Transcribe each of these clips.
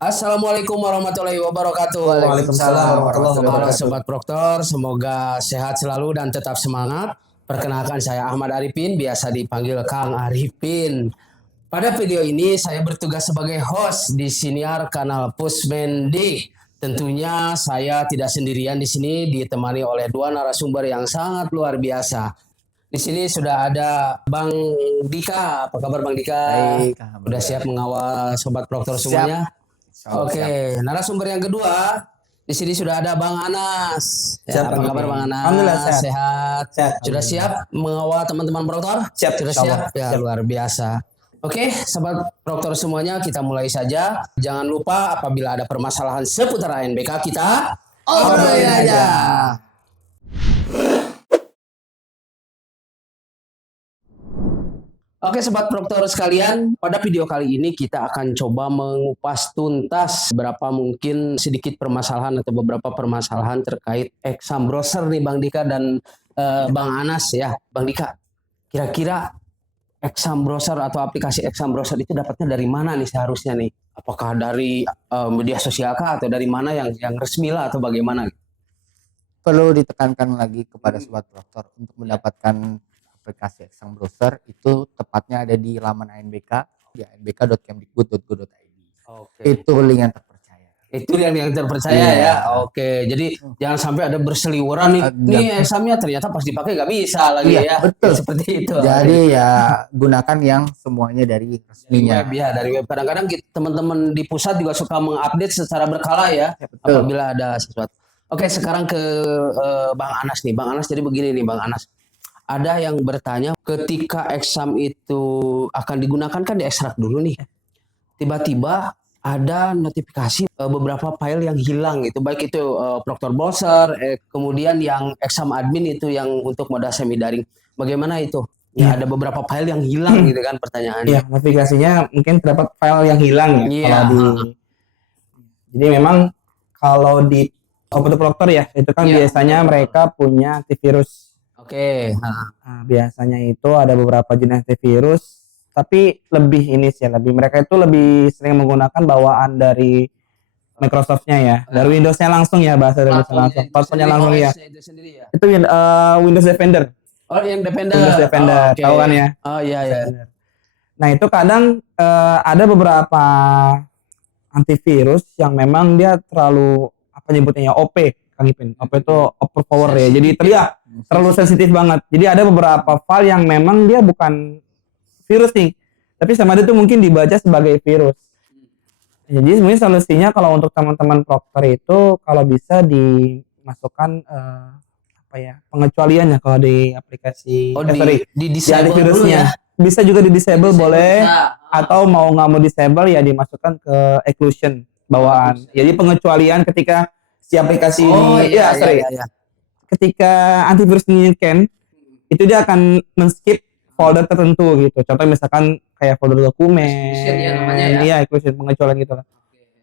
Assalamualaikum warahmatullahi wabarakatuh. Waalaikumsalam warahmatullahi Halo wabarakatuh. Sobat Proktor, semoga sehat selalu dan tetap semangat. Perkenalkan saya Ahmad Arifin, biasa dipanggil Kang Arifin. Pada video ini saya bertugas sebagai host di siniar kanal Pusmendi. Tentunya saya tidak sendirian di sini, ditemani oleh dua narasumber yang sangat luar biasa. Di sini sudah ada Bang Dika. Apa kabar Bang Dika? Baik, Udah alhamdulillah. siap mengawal Sobat Proktor Siap. semuanya? Siap. Oke, narasumber yang kedua di sini sudah ada Bang Anas. Siap, Apa kabar Bang Anas? Alhamdulillah sehat. Sehat. Sehat, Sudah siap mengawal teman-teman proktor? Siap, Sudah insyaallah. siap? Ya, Siap. luar biasa. Oke, sobat proktor semuanya, kita mulai saja. Jangan lupa apabila ada permasalahan seputar ANBK kita obrolin aja. Oke sobat proktor sekalian, pada video kali ini kita akan coba mengupas tuntas berapa mungkin sedikit permasalahan atau beberapa permasalahan terkait exam browser nih Bang Dika dan Bang Anas ya. Bang Dika, kira-kira exam browser atau aplikasi exam browser itu dapatnya dari mana nih seharusnya nih? Apakah dari media sosial kah atau dari mana yang resmi lah atau bagaimana? Perlu ditekankan lagi kepada sobat proktor untuk mendapatkan aplikasi exam browser itu tepatnya ada di laman ANBK di anbk.kemdikbud.go.id. Oke. Itu link yang terpercaya. Itu yang terpercaya Iya. ya. Oke, jadi jangan sampai ada berseliweran nih. Nih examnya ternyata pas dipakai nggak bisa lagi Iya, ya. betul. Seperti itu. Jadi ya gunakan yang semuanya dari resminya. Web ya, dari web. Kadang-kadang teman-teman di pusat juga suka mengupdate secara berkala ya, Ya, betul. apabila ada sesuatu. Oke, sekarang ke Bang Anas nih. Bang Anas jadi begini nih Bang Anas. Ada yang bertanya ketika exam itu akan digunakan kan diekstrak dulu nih. Tiba-tiba ada notifikasi beberapa file yang hilang gitu, baik itu Proctor Browser, kemudian yang exam admin itu yang untuk moda semi daring. Bagaimana itu? Ya, ada beberapa file yang hilang gitu kan pertanyaannya. Iya, notifikasinya mungkin terdapat file yang hilang ya. Iya. Kalau jadi memang kalau di komputer proktor ya, itu kan Iya, biasanya betul. mereka punya antivirus. Oke. Nah, biasanya itu ada beberapa jenis antivirus, tapi lebih ini sih, mereka itu lebih sering menggunakan bawaan dari Microsoft-nya ya, dari Windows-nya langsung ya, bahasa Indonesia langsung. Platformnya langsung ya. Itu sendiri ya. Itu Windows Defender. Oh, yang Defender. Windows Defender, oke. tahu kan ya? Oh iya ya. Nah itu kadang ada beberapa antivirus yang memang dia terlalu apa nyebutnya ya OP, Kang Ipin. OP itu overpower ya. Jadi terlalu sensitif banget. Jadi ada beberapa file yang memang dia bukan virus nih, tapi sama dia tuh mungkin dibaca sebagai virus. Jadi sebenarnya solusinya kalau untuk teman-teman proktor itu kalau bisa dimasukkan apa ya pengecualiannya kalau di aplikasi di disable antivirusnya. dulu ya. Bisa juga di disable boleh, Bisa. atau mau nggak mau disable ya dimasukkan ke exclusion bawaan. Jadi pengecualian ketika si aplikasi iya. ketika antivirus ini scan itu dia akan men-skip folder tertentu gitu. Contoh misalkan kayak folder dokumen, Exclusion ya namanya ya. iya exclusion pengecualian gitu lah.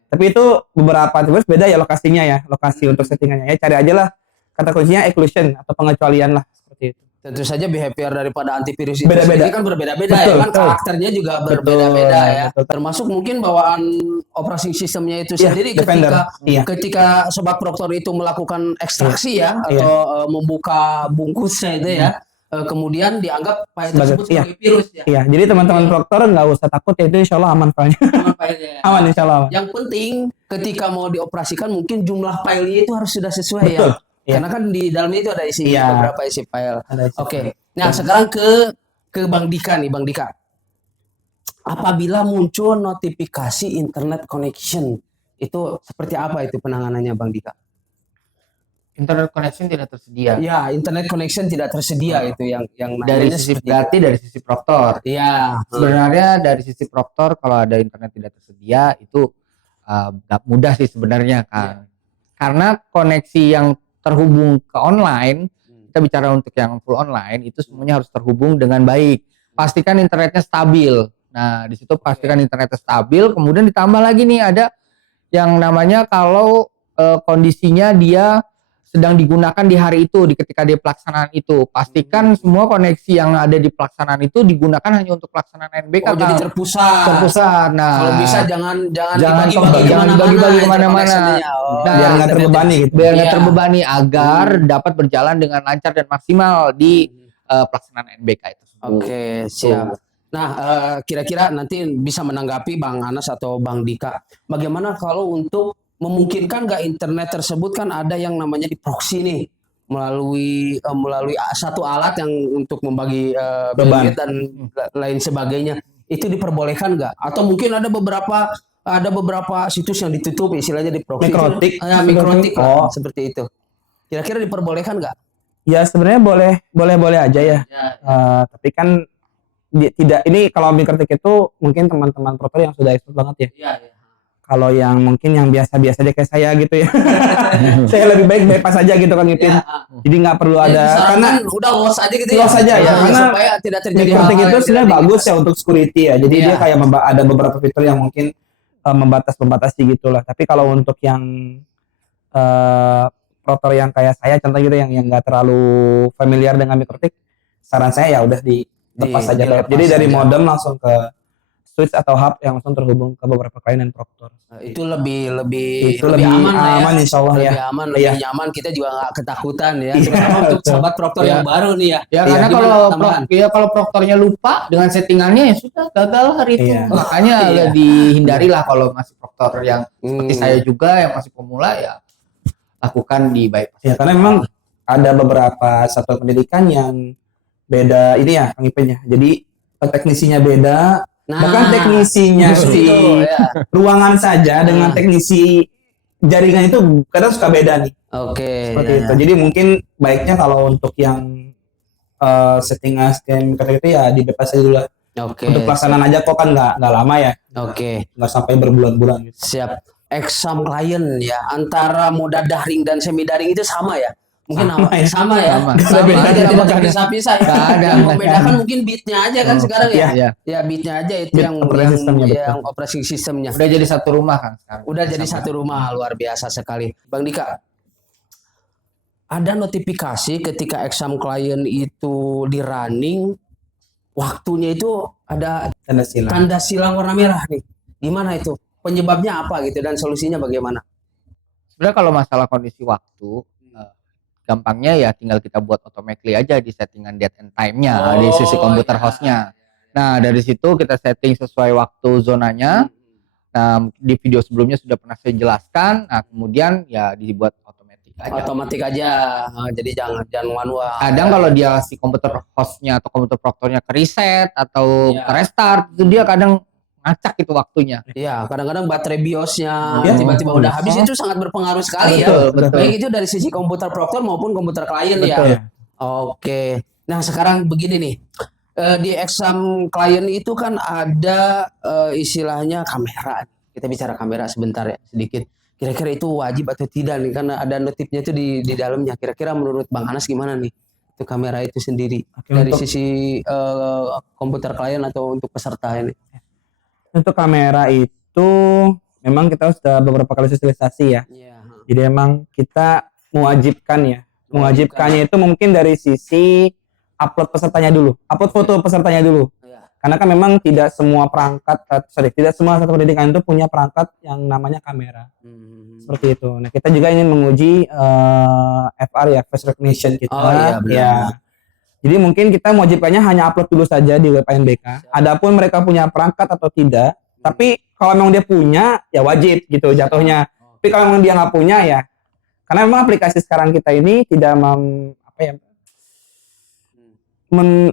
Tapi itu beberapa antivirus beda ya lokasinya ya, lokasi untuk settingannya ya. Cari aja lah kata kuncinya exclusion atau pengecualian lah seperti itu. Tentu saja behavior daripada antivirus itu Beda-beda. sendiri kan berbeda-beda ya Betul, kan, betul. karakternya juga berbeda-beda ya. Betul. Termasuk mungkin bawaan operating sistemnya itu Iya, sendiri Defender. Iya. ketika sobat proktor itu melakukan ekstraksi ya atau membuka bungkusnya itu ya, kemudian dianggap file tersebut sebagai virus ya. Iya, jadi teman-teman proktor nggak usah takut ya, itu insya Allah aman filenya. Aman insya Allah. Yang penting ketika mau dioperasikan mungkin jumlah filenya itu harus sudah sesuai ya. Betul. Karena kan di dalamnya itu ada isi beberapa isi file. Oke. Nah, sekarang ke Bang Dika nih, Bang Dika. Apabila muncul notifikasi internet connection, itu seperti apa itu penanganannya Bang Dika? Internet connection tidak tersedia. Ya, internet connection tidak tersedia itu yang Dari sisi berarti dari sisi proktor. Iya. Sebenarnya dari sisi proktor kalau ada internet tidak tersedia itu nggak mudah sih sebenarnya kan. Karena koneksi yang terhubung ke online, kita bicara untuk yang full online itu semuanya harus terhubung dengan baik. Pastikan internetnya stabil. Nah, di situ pastikan internetnya stabil, kemudian ditambah lagi nih ada yang namanya kalau kondisinya dia sedang digunakan di hari itu, ketika di pelaksanaan itu. Pastikan semua koneksi yang ada di pelaksanaan itu digunakan hanya untuk pelaksanaan NBK. Oh, jadi Kang. terpusat. Terpusat. Nah, Kalau bisa jangan Jangan dibagi-bagi dibagi-bagi kemana-mana. Oh, Nah, biar nggak terbebani gitu. biar nggak Iya. terbebani agar dapat berjalan dengan lancar dan maksimal di pelaksanaan NBK itu. Oke, siap. Nah, kira-kira nanti bisa menanggapi Bang Anas atau Bang Dika. Bagaimana kalau untuk memungkinkan nggak internet tersebut kan ada yang namanya di proxy nih melalui satu alat yang untuk membagi Beban. bandwidth dan lain sebagainya. Itu diperbolehkan nggak? Atau mungkin ada beberapa situs yang ditutup istilahnya di proxy. Mikrotik. Mikrotik lah, Oh. seperti itu. Kira-kira diperbolehkan nggak? Ya sebenarnya boleh aja ya. Tapi kan tidak, ini kalau mikrotik itu mungkin teman-teman proper yang sudah expert banget ya. Kalau yang mungkin yang biasa-biasa aja kayak saya gitu ya. Saya lebih baik bypass aja gitu Kang Ipin. Jadi nggak perlu ada, karena udah los aja gitu Los aja ya, karena supaya tidak terjadi mikrotik hal-hal itu yang sebenarnya tidak bagus ya untuk security ya. Jadi Iya. dia kayak ada beberapa fitur yang mungkin membatasi gitulah. Tapi kalau untuk yang proper yang kayak saya contoh gitu yang nggak terlalu familiar dengan mikrotik, saran saya ya udah dilepas aja. dilepas Jadi dari aja. modem langsung ke switch atau hub yang langsung terhubung ke beberapa klien dan proper. Itu lebih Itu lebih aman lah ya. aman insya Allah ya. Lebih aman, Iya. lebih nyaman, kita juga nggak ketakutan ya. Iya, Terutama untuk betul. sahabat proktor Iya. yang baru nih ya. Ya, Iya. karena Gimana kalau proktornya lupa dengan settingannya ya sudah gagal hari itu. Iya. Makanya Iya. dihindarilah kalau masih proktor yang seperti Hmm. saya juga yang masih pemula ya lakukan di bypass. Ya karena memang ada beberapa satuan pendidikan yang beda ini ya Kang Ipin ya. Jadi teknisinya beda, Nah, bahkan teknisinya justru si itu, ya. ruangan saja dengan teknisi jaringan itu kadang suka beda nih. Oke. Seperti ya, itu. Jadi mungkin baiknya kalau untuk yang settingan scan itu ya di bypass aja dulu lah. Oke. Untuk pelaksanaan aja kok kan nggak lama ya, Oke. nggak sampai berbulan-bulan gitu. Siap. Exam klien ya, antara moda daring dan semi daring itu sama ya? Mungkin sama ya. Sama. Tidak terpisah-pisah ya. Nggak ada. Yang membedakan mungkin bitnya aja kan sekarang ya. Iya. Ya bitnya aja itu Bit yang operating systemnya, betul. operasi sistemnya. Udah jadi satu rumah kan sekarang. Udah jadi satu rumah, luar biasa sekali. Bang Dika, ada notifikasi ketika exam klien itu di running, waktunya itu ada Tanda silang. tanda silang warna merah nih. Gimana itu? Penyebabnya apa gitu dan solusinya bagaimana? Sebenarnya kalau masalah kondisi waktu gampangnya ya tinggal kita buat automatically aja di settingan date and time-nya di sisi komputer iya. hostnya. Nah dari situ kita setting sesuai waktu zonanya. Nah di video sebelumnya sudah pernah saya jelaskan. Nah kemudian ya dibuat otomatis aja. Otomatis aja. Jadi jangan manual. Kadang kalau dia si komputer hostnya atau komputer proktornya ke reset atau Iya. ke restart itu dia kadang ngacak itu waktunya. Iya, kadang-kadang baterai BIOS-nya Iya. tiba-tiba udah habis, itu sangat berpengaruh sekali ya. Betul. Baik itu dari sisi komputer proktor maupun komputer klien ya. Betul. Oke. Nah, sekarang begini nih. Di exam klien itu kan ada istilahnya kamera. Kita bicara kamera sebentar ya, sedikit. Kira-kira itu wajib atau tidak nih? Karena ada notifnya itu di dalamnya. Kira-kira menurut Bang Anas gimana nih? Itu kamera itu sendiri. Oke, Dari untuk- sisi komputer klien atau untuk peserta ini. Untuk kamera itu memang kita sudah beberapa kali sosialisasi ya. Iya. Jadi emang kita mewajibkan ya. Mewajibkannya itu mungkin dari sisi upload pesertanya dulu, upload foto pesertanya dulu. Iya. Karena kan memang tidak semua tidak semua satuan pendidikan itu punya perangkat yang namanya kamera. Seperti itu. Nah, kita juga ingin menguji FR ya, face recognition kita. Oh, iya, benar. Ya. Jadi mungkin kita mewajibkannya hanya upload dulu saja di web ANBK. Adapun mereka punya perangkat atau tidak, tapi kalau memang dia punya ya wajib gitu jatuhnya. Tapi kalau memang dia nggak punya ya, karena memang aplikasi sekarang kita ini tidak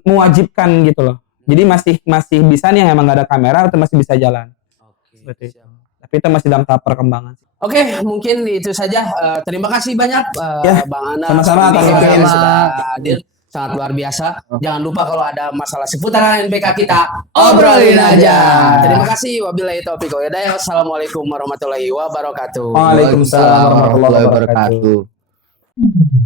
mewajibkan gitu loh. Jadi masih bisa nih yang emang nggak ada kamera itu masih bisa jalan. Seperti itu. Tapi itu masih dalam tahap perkembangan. Oke, mungkin itu saja. Terima kasih banyak Ya, Bang Ana. sama-sama, Bang Kang Dika Ipin. yang sudah hadir. Sangat luar biasa. Jangan lupa kalau ada masalah seputar NBK kita obrolin aja. Terima kasih. Wabillahi taufiq wal hidayah. Wassalamualaikum warahmatullahi wabarakatuh. Waalaikumsalam warahmatullahi wabarakatuh. wabarakatuh.